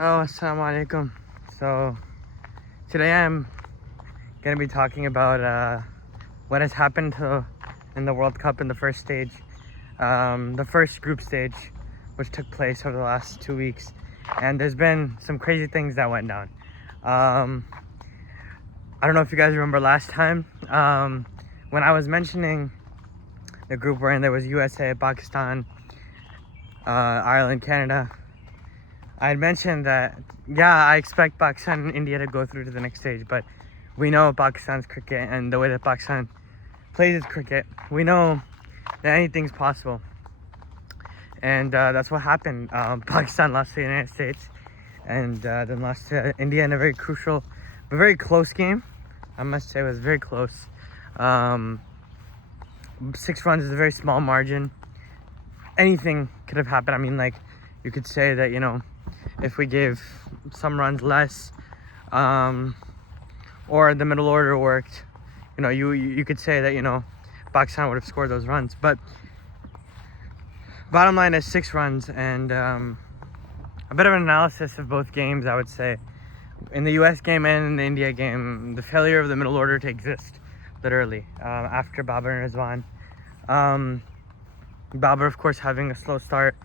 Oh, assalamu alaikum. So today I'm gonna be talking about what has happened in the World Cup in the first stage, the first group stage, which took place over the last 2 weeks, and there's been some crazy things that went down. I don't know if you guys remember last time when I was mentioning the group wherein there was USA, Pakistan, Ireland, Canada. I had mentioned that, yeah, I expect Pakistan and India to go through to the next stage, but we know Pakistan's cricket and the way that Pakistan plays its cricket. We know that anything's possible. And that's what happened. Pakistan lost to the United States and then lost to India in a very crucial, but very close game. I must say it was very close. 6 runs is a very small margin. Anything could have happened. I mean, like, you could say that, if we gave some runs less, or the middle order worked, you could say that, Pakistan would have scored those runs. But bottom line is 6 runs, and a bit of an analysis of both games, I would say. In the US game and in the India game, the failure of the middle order to exist, literally, after Babar and Rizwan. Babar, of course, having a slow start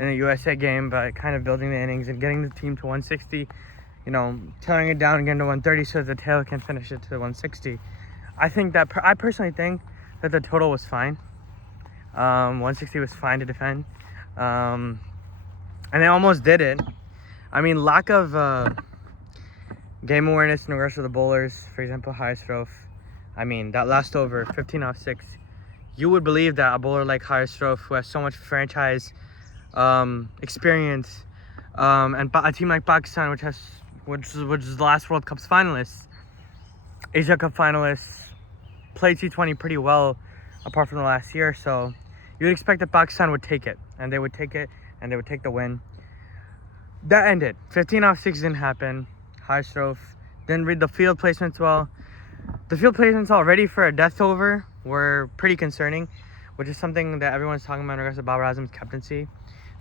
in the USA game, but kind of building the innings and getting the team to 160, tearing it down again to 130 so that the tail can finish it to 160. I personally think that the total was fine. 160 was fine to defend. And they almost did it. I mean, lack of game awareness in regards to the bowlers, for example, Haris Rauf. I mean, that last over, 15 off 6. You would believe that a bowler like Haris Rauf, who has so much franchise experience, and a team like Pakistan, which is the last World Cup's finalists, Asia Cup finalists, played T20 pretty well, apart from the last year. So you would expect that Pakistan would take it, and they would take it, and they would take the win. That ended. 15 off 6 didn't happen. Haris Rauf didn't read the field placements well. The field placements already for a death over were pretty concerning, which is something that everyone's talking about in regards to Babar Azam's captaincy.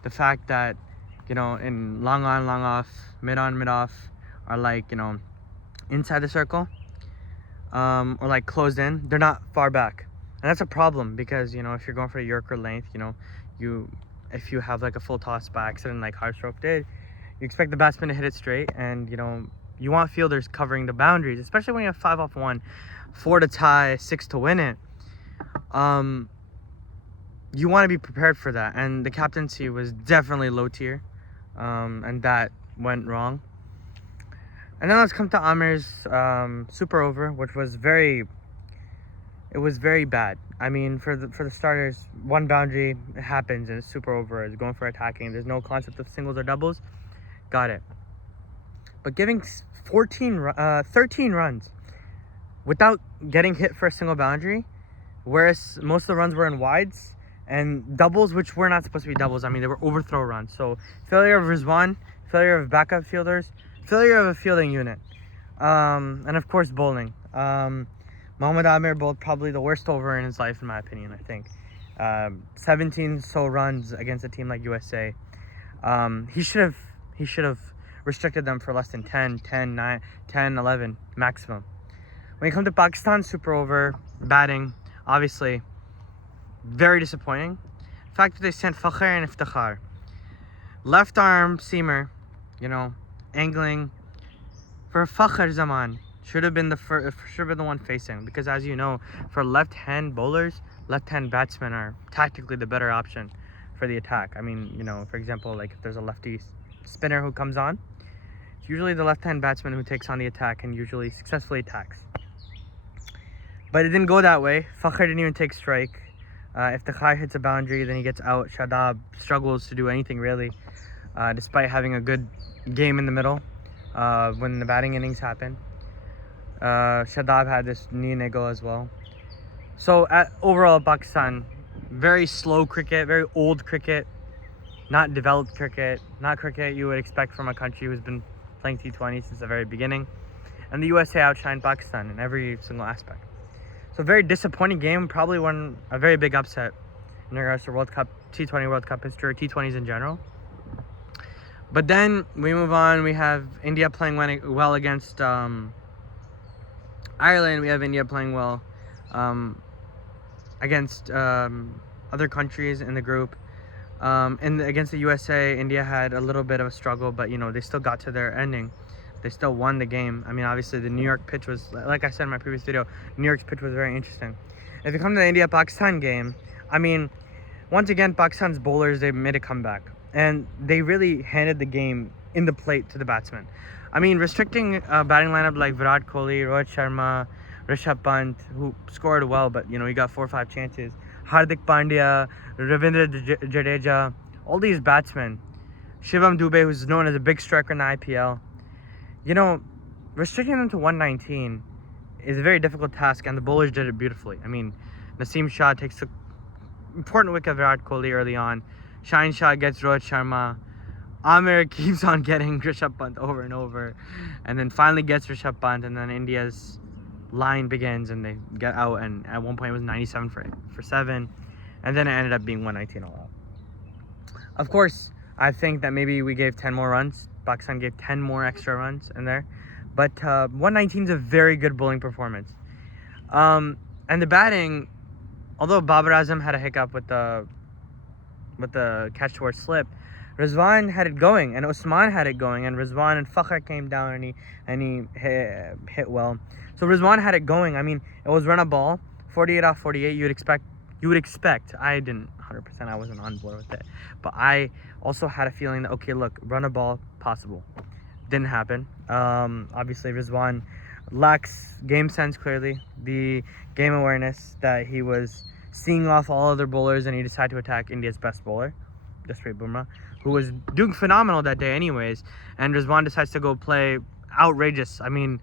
The fact that, in long on, long off, mid on, mid off, are like, inside the circle, or like closed in, they're not far back. And that's a problem because, if you're going for a Yorker length, if you have like a full toss by accident like Haris Rauf did, you expect the batsman to hit it straight, and, you want fielders covering the boundaries, especially when you have 5 off 1, 4 to tie, 6 to win it. You want to be prepared for that, and the captaincy was definitely low tier, and that went wrong. And then let's come to Amir's super over, which was very bad. I mean, for the starters, one boundary, it happens, and it's super over. It's going for attacking. There's no concept of singles or doubles. Got it. But giving 13 runs without getting hit for a single boundary, whereas most of the runs were in wides and doubles, which were not supposed to be doubles. I mean, they were overthrow runs. So failure of Rizwan, failure of backup fielders, failure of a fielding unit, and of course bowling. Mohammad Amir bowled probably the worst over in his life, in my opinion. I think 17 so runs against a team like USA. He should have restricted them for less than 10, 9, 10, 11 maximum. When you come to Pakistan super over batting, obviously very disappointing. The fact that they sent Fakhr and Iftikhar, left arm seamer, angling for Fakhr Zaman, should have been the one facing, because as you know, for left-hand bowlers, left-hand batsmen are tactically the better option for the attack. I mean, for example, like if there's a lefty spinner who comes on, it's usually the left-hand batsman who takes on the attack and usually successfully attacks. But it didn't go that way. Fakhr didn't even take strike. If the Iftikhar hits a boundary, then he gets out. Shadab struggles to do anything really, despite having a good game in the middle when the batting innings happened. Shadab had this knee niggle as well. So overall, Pakistan, very slow cricket, very old cricket, not developed cricket, not cricket you would expect from a country who's been playing T20 since the very beginning. And the USA outshined Pakistan in every single aspect. So very disappointing game, probably a very big upset in regards to World Cup, T20 World Cup history, or T20s in general. But then we move on. We have India playing well against Ireland. We have India playing well against other countries in the group. Against the USA, India had a little bit of a struggle, but they still got to their ending. They still won the game. I mean, obviously the New York pitch was, like I said in my previous video, New York's pitch was very interesting. If you come to the India-Pakistan game, I mean, once again, Pakistan's bowlers, they made a comeback. And they really handed the game in the plate to the batsmen. I mean, restricting a batting lineup like Virat Kohli, Rohit Sharma, Rishabh Pant, who scored well, but, he got 4 or 5 chances. Hardik Pandya, Ravindra Jadeja, all these batsmen. Shivam Dube, who's known as a big striker in the IPL. Restricting them to 119 is a very difficult task, and the bowlers did it beautifully. I mean, Naseem Shah takes an important wicket of Virat Kohli early on. Shaheen Shah gets Rohit Sharma. Amir keeps on getting Rishabh Pant over and over, and then finally gets Rishabh Pant, and then India's line begins, and they get out, and at one point it was 97 for 7, and then it ended up being 119 all out. Of course, I think that maybe we gave 10 more runs. Pakistan gave 10 more extra runs in there. But 119 is a very good bowling performance. And the batting, although Babar Azam had a hiccup with the catch towards slip, Rizwan had it going, and Usman had it going, and Rizwan and Fakhr came down, and he hit well. So Rizwan had it going. I mean, it was run a ball, 48 off 48. You would expect. I didn't 100%. I wasn't on board with it, but I also had a feeling that, okay, look, run a ball, possible. Didn't happen. Obviously, Rizwan lacks game sense, clearly. The game awareness that he was seeing off all other bowlers, and he decided to attack India's best bowler, Jasprit Bumrah, who was doing phenomenal that day anyways, and Rizwan decides to go play outrageous. I mean,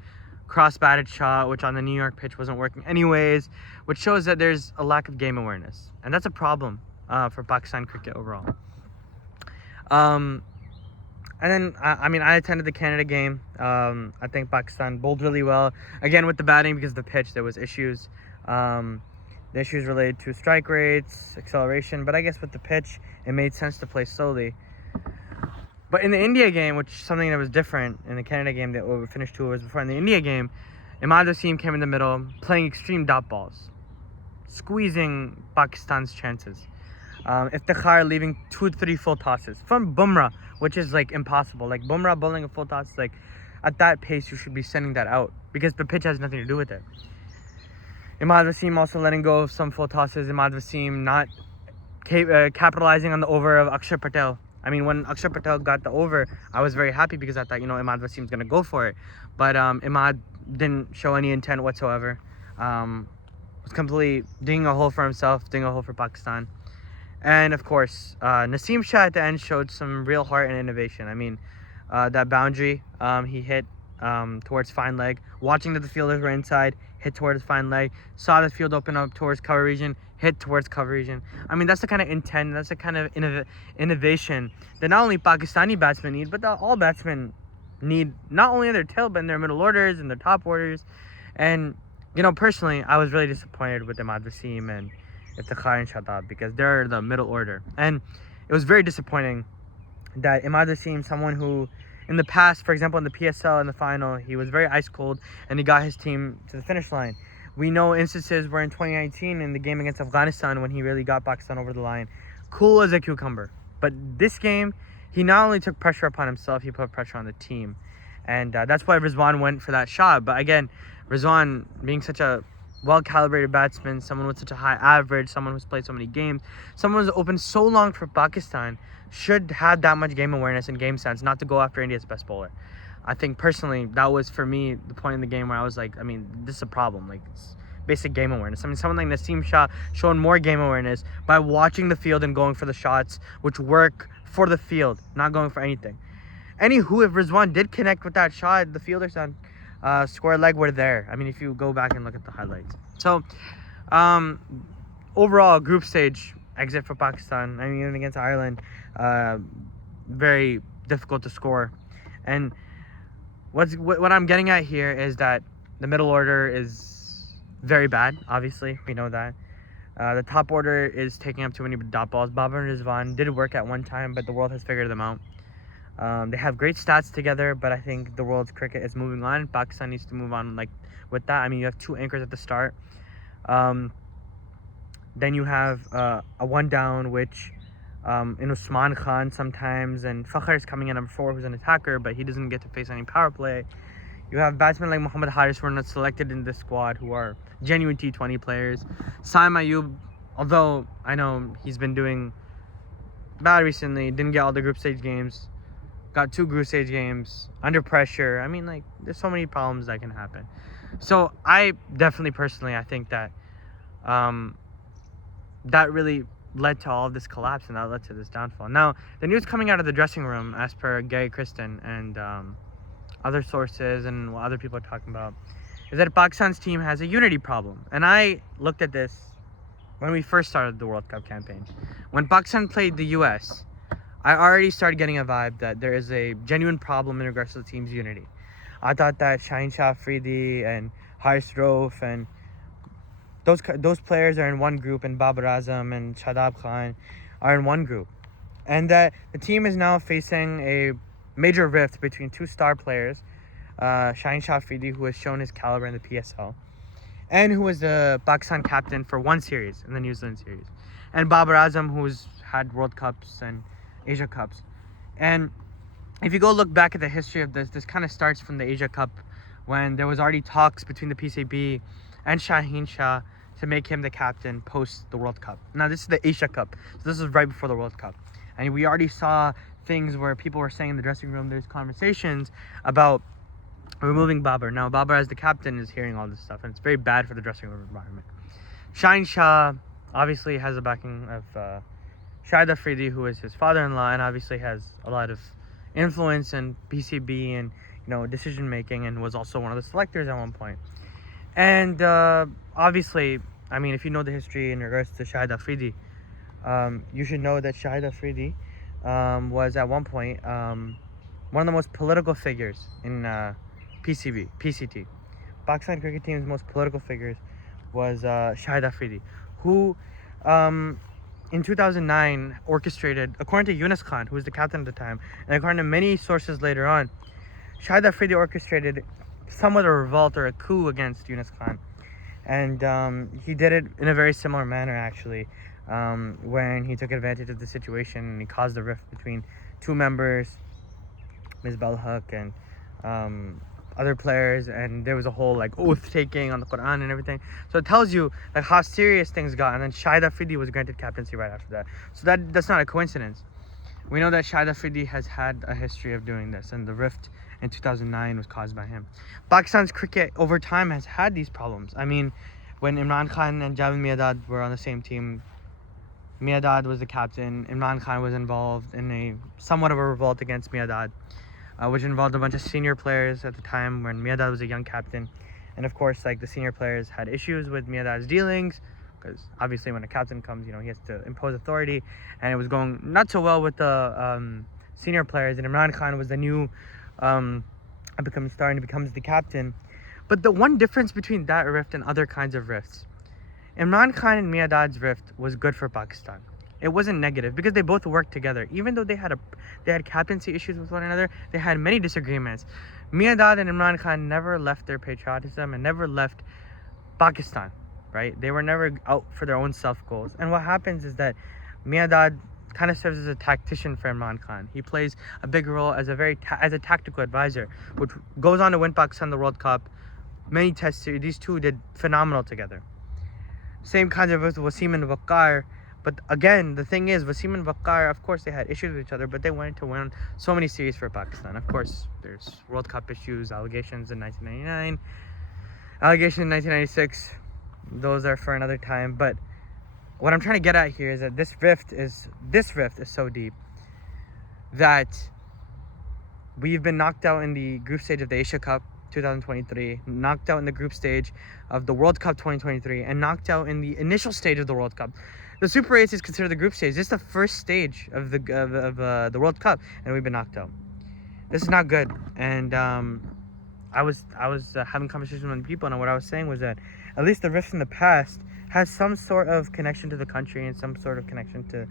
cross-batted shot, which on the New York pitch wasn't working anyways, which shows that there's a lack of game awareness, and that's a problem for Pakistan cricket overall. And then, I attended the Canada game. I think Pakistan bowled really well. Again, with the batting, because of the pitch, there was issues. The issues related to strike rates, acceleration, but I guess with the pitch, it made sense to play slowly. But in the India game, which is something that was different in the Canada game that we finished 2 overs before, in the India game, Imad Wasim came in the middle, playing extreme dot balls, squeezing Pakistan's chances. Iftikhar leaving 2-3 full tosses from Bumrah, which is like impossible. Like Bumrah bowling a full toss, like at that pace you should be sending that out because the pitch has nothing to do with it. Imad Wasim also letting go of some full tosses. Imad Wasim not capitalizing on the over of Akshar Patel. I mean, when Akshar Patel got the over, I was very happy because I thought, Imad Wasim's going to go for it. But Imad didn't show any intent whatsoever. Was completely digging a hole for himself, digging a hole for Pakistan. And of course, Naseem Shah at the end showed some real heart and innovation. I mean, that boundary he hit towards fine leg, watching that the fielders were inside, hit towards fine leg, saw the field open up towards cover region, hit towards cover region. I mean, that's the kind of intent, that's the kind of innovation that not only Pakistani batsmen need, but that all batsmen need, not only in their tail, but in their middle orders and their top orders. And, personally, I was really disappointed with Imad Wasim and Iftikhar and Shadab because they're the middle order. And it was very disappointing that Imad Wasim, someone who in the past, for example, in the PSL in the final, he was very ice cold and he got his team to the finish line. We know instances where in 2019 in the game against Afghanistan when he really got Pakistan over the line, cool as a cucumber. But this game, he not only took pressure upon himself, he put pressure on the team. And that's why Rizwan went for that shot. But again, Rizwan being such a well-calibrated batsman, someone with such a high average, someone who's played so many games, someone who's opened so long for Pakistan, should have that much game awareness and game sense not to go after India's best bowler. I think personally that was for me the point in the game where I was like, this is a problem. Like, it's basic game awareness. Someone like Naseem Shah showing more game awareness by watching the field and going for the shots which work for the field, not going for anything. Anywho, if Rizwan did connect with that shot, the fielders on square leg were there. If you go back and look at the highlights. So, overall, group stage exit for Pakistan. Even against Ireland, very difficult to score. And what I'm getting at here is that the middle order is very bad. Obviously, we know that. The top order is taking up too many dot balls. Babar and Rizwan did work at one time, but the world has figured them out. They have great stats together, but I think the world's cricket is moving on. Pakistan needs to move on with that. I mean, you have two anchors at the start. Then you have a one down, which in Usman Khan sometimes, and Fakhr is coming in number 4, who's an attacker, but he doesn't get to face any power play. You have batsmen like Muhammad Haris who are not selected in this squad, who are genuine T20 players. Saim Ayub, although I know he's been doing bad recently, didn't get all the group stage games, got 2 group stage games, under pressure. I mean, there's so many problems that can happen. So I definitely, personally, I think that that really led to all of this collapse, and that led to this downfall. Now, the news coming out of the dressing room, as per Gary Kristen and other sources and what other people are talking about, is that Pakistan's team has a unity problem. And I looked at this when we first started the World Cup campaign. When Pakistan played the US, I already started getting a vibe that there is a genuine problem in regards to the team's unity. I thought that Shaheen Shah Afridi and Haris Rauf and those players are in one group, and Babar Azam and Shadab Khan are in one group. And that the team is now facing a major rift between 2 star players, Shaheen Shah Afridi, who has shown his caliber in the PSL, and who was the Pakistan captain for 1 series in the New Zealand series, and Babar Azam, who's had World Cups and Asia Cups. And if you go look back at the history of this kind of starts from the Asia Cup, when there was already talks between the PCB and Shaheen Shah to make him the captain post the World Cup. Now, this is the Asia Cup, so this is right before the World Cup. And we already saw things where people were saying in the dressing room, there's conversations about removing Babar. Now, Babar as the captain is hearing all this stuff, and it's very bad for the dressing room environment. Shaheen Shah obviously has the backing of Shahid Afridi, who is his father-in-law, and obviously has a lot of influence in PCB and decision making, and was also one of the selectors at one point. And obviously, I mean, if you know the history in regards to Shahid Afridi, you should know that Shahid Afridi was at one point one of the most political figures in PCT. Pakistan cricket team's most political figures was Shahid Afridi, who in 2009 orchestrated, according to Yunus Khan, who was the captain at the time, and according to many sources later on, Shahid Afridi orchestrated somewhat a revolt or a coup against Yunus Khan. And he did it in a very similar manner, actually, when he took advantage of the situation and he caused a rift between 2 members, Ms. Balhaq and other players, and there was a whole oath taking on the Quran and everything. So it tells you how serious things got. And then Shahid Afridi was granted captaincy right after that. So that's not a coincidence. We know that Shahid Afridi has had a history of doing this, and the rift in 2009 was caused by him. Pakistan's cricket over time has had these problems. I mean, when Imran Khan and Javed Miandad were on the same team, Miandad was the captain. Imran Khan was involved in a somewhat of a revolt against Miandad, which involved a bunch of senior players at the time when Miandad was a young captain. And of course, the senior players had issues with Miandad's dealings, because obviously when a captain comes, he has to impose authority, and it was going not so well with the senior players. And Imran Khan was the new becoming star, and he becomes the captain. But the one difference between that rift and other kinds of rifts, Imran Khan and Miandad's rift was good for Pakistan. It wasn't negative, because they both worked together. Even though they had captaincy issues with one another, they had many disagreements. Miandad and Imran Khan never left their patriotism and never left Pakistan, right? They were never out for their own self goals. And what happens is that Miandad kind of serves as a tactician for Imran Khan. He plays a big role as a tactical advisor, which goes on to win Pakistan the World Cup, many test series. These two did phenomenal together. Same kind of with Wasim and Waqar. But again, the thing is, Wasim and Waqar, of course, they had issues with each other, but they wanted to win so many series for Pakistan. Of course, there's World Cup issues, allegations in 1999, allegations in 1996. Those are for another time. But what I'm trying to get at here is that this rift is so deep that we've been knocked out in the group stage of the Asia Cup 2023, knocked out in the group stage of the World Cup 2023, and knocked out in the initial stage of the World Cup. The Super 8 is considered the group stage. This is the first stage of the World Cup, and we've been knocked out. This is not good. And I was having conversations with people, and what I was saying was that at least the rift in the past has some sort of connection to the country and some sort of connection to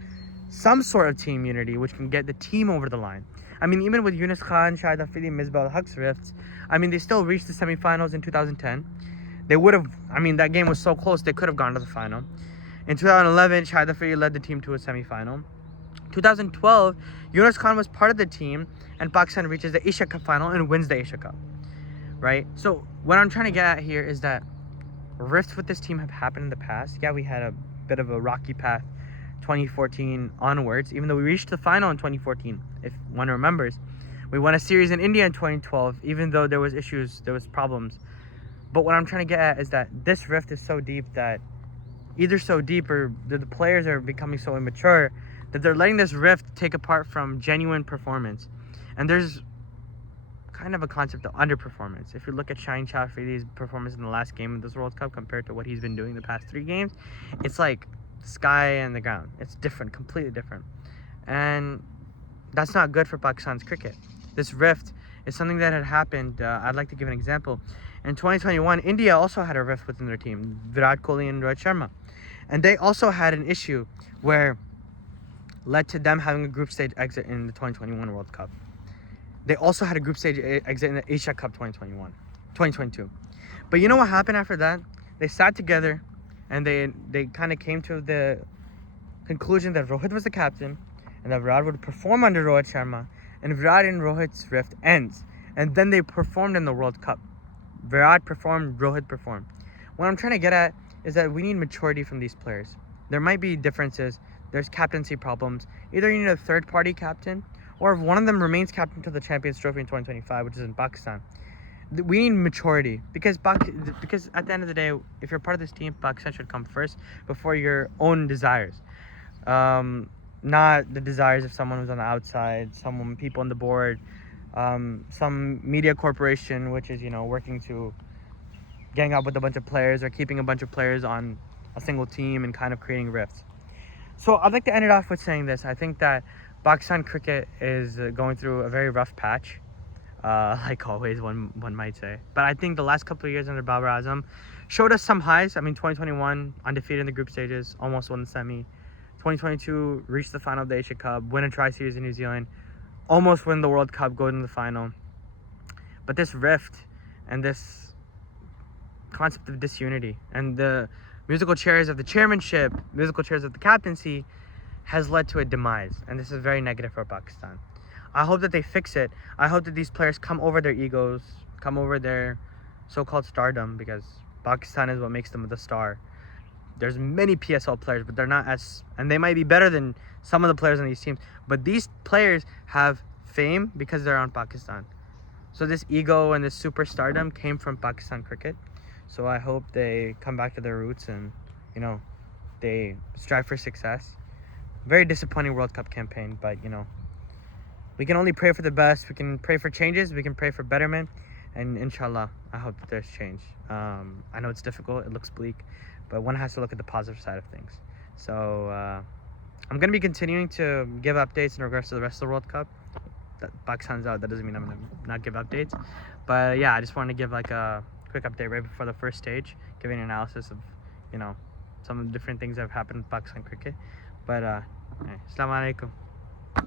some sort of team unity, which can get the team over the line. I mean, even with Yunus Khan, Shahid Afridi, Misbah al-Haq's rifts, I mean, they still reached the semifinals in 2010. They would have, I mean, that game was so close, they could have gone to the final. In 2011, Shahid Afridi led the team to a semifinal. 2012, Yunus Khan was part of the team, and Pakistan reaches the Asia Cup final and wins the Asia Cup, right? So what I'm trying to get at here is that rifts with this team have happened in the past. Yeah, we had a bit of a rocky path 2014 onwards, even though we reached the final in 2014, if one remembers. We won a series in India in 2012, even though there was issues, there was problems. But what I'm trying to get at is that this rift is so deep that either so deep or the players are becoming so immature that they're letting this rift take apart from genuine performance. And there's kind of a concept of underperformance. If you look at Shaheen Shah Afridi's performance in the last game of this World Cup compared to what he's been doing the past 3 games, it's like the sky and the ground. It's different, completely different. And that's not good for Pakistan's cricket. This rift is something that had happened. I'd like to give an example. In 2021, India also had a rift within their team, Virat Kohli and Rohit Sharma. And they also had an issue where led to them having a group stage exit in the 2021 World Cup. They also had a group stage exit in the Asia Cup 2022. But you know what happened after that? They sat together and they kind of came to the conclusion that Rohit was the captain and that Virat would perform under Rohit Sharma, and Virat and Rohit's rift ends. And then they performed in the World Cup. Virat performed, Rohit performed. What I'm trying to get at is that we need maturity from these players. There might be differences. There's captaincy problems. Either you need a third-party captain, or if one of them remains captain to the Champions Trophy in 2025, which is in Pakistan. We need maturity because at the end of the day, if you're part of this team, Pakistan should come first before your own desires. Not the desires of someone who's on the outside, people on the board, some media corporation, which is, working to gang up with a bunch of players or keeping a bunch of players on a single team and kind of creating rifts. So I'd like to end it off with saying this. I think that Pakistan cricket is going through a very rough patch, like always, one might say. But I think the last couple of years under Babar Azam showed us some highs. I mean, 2021, undefeated in the group stages, almost won the semi. 2022, reached the final of the Asia Cup, win a tri-series in New Zealand, almost win the World Cup, go to the final. But this rift and this concept of disunity and the musical chairs of the chairmanship, musical chairs of the captaincy, has led to a demise, and this is very negative for Pakistan. I hope that they fix it. I hope that these players come over their egos, come over their so-called stardom, because Pakistan is what makes them the star. There's many PSL players, but they're not and they might be better than some of the players on these teams, but these players have fame because they're on Pakistan. So this ego and this super stardom came from Pakistan cricket. So I hope they come back to their roots and, they strive for success. Very disappointing World Cup campaign, but, we can only pray for the best. We can pray for changes. We can pray for betterment. And inshallah, I hope that there's change. I know it's difficult. It looks bleak, but one has to look at the positive side of things. So I'm going to be continuing to give updates in regards to the rest of the World Cup. That Pakistan's out. That doesn't mean I'm going to not give updates. But yeah, I just wanted to give like a quick update right before the first stage, giving an analysis of, some of the different things that have happened in Pakistan cricket. But Assalamu alaikum.